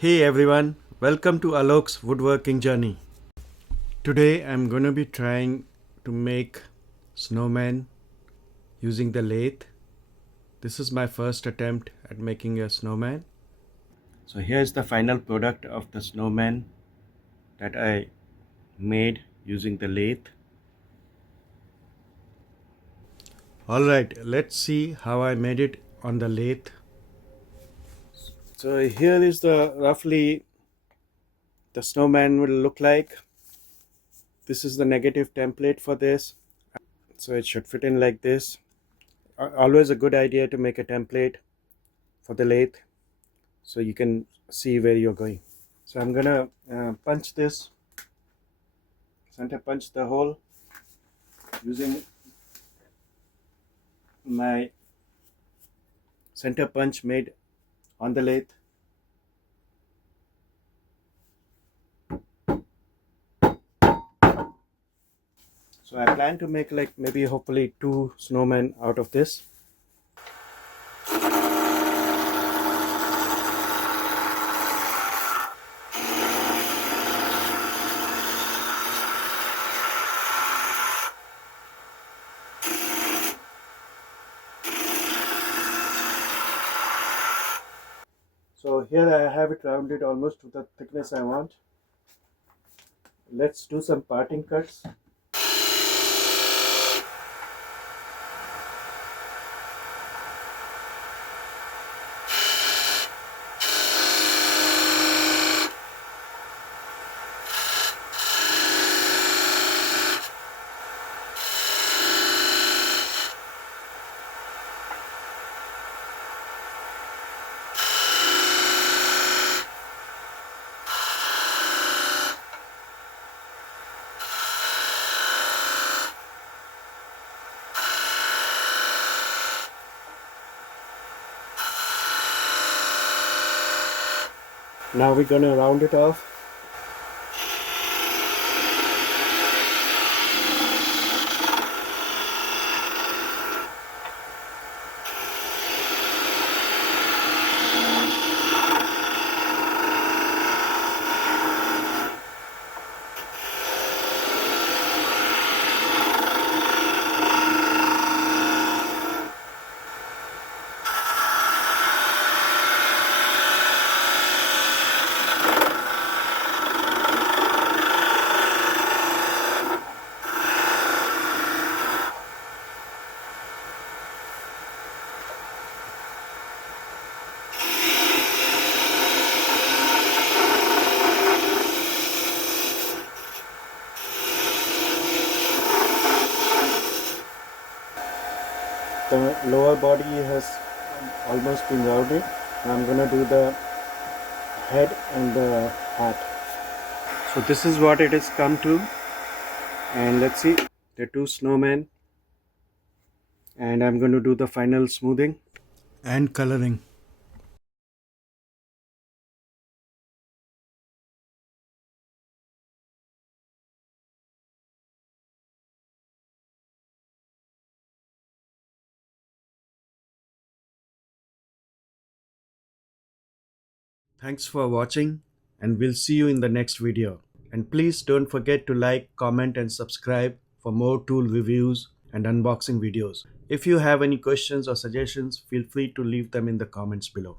Hey everyone, welcome to Alok's woodworking journey. Today I'm going to be trying to make snowmen using the lathe. This is my first attempt at making a snowman. So here's the final product of the snowman that I made using the lathe. Alright, let's see how I made it on the lathe. So here is the roughly the snowman will look like. This is the negative template for this. So it should fit in like this. Always a good idea to make a template for the lathe so you can see where you're going. So I'm gonna punch this, center punch the hole using my center punch made on the lathe. So I plan to make like maybe hopefully 2 snowmen out of this. So here I have it rounded almost to the thickness I want. Let's do some parting cuts. Now we're gonna round it off. The lower body has almost been rounded. Now I'm gonna do the head and the hat. So this is what it has come to, and let's see the 2 snowmen, and I'm going to do the final smoothing and coloring. Thanks for watching, and we'll see you in the next video. And please don't forget to like, comment and subscribe for more tool reviews and unboxing videos. If you have any questions or suggestions, feel free to leave them in the comments below.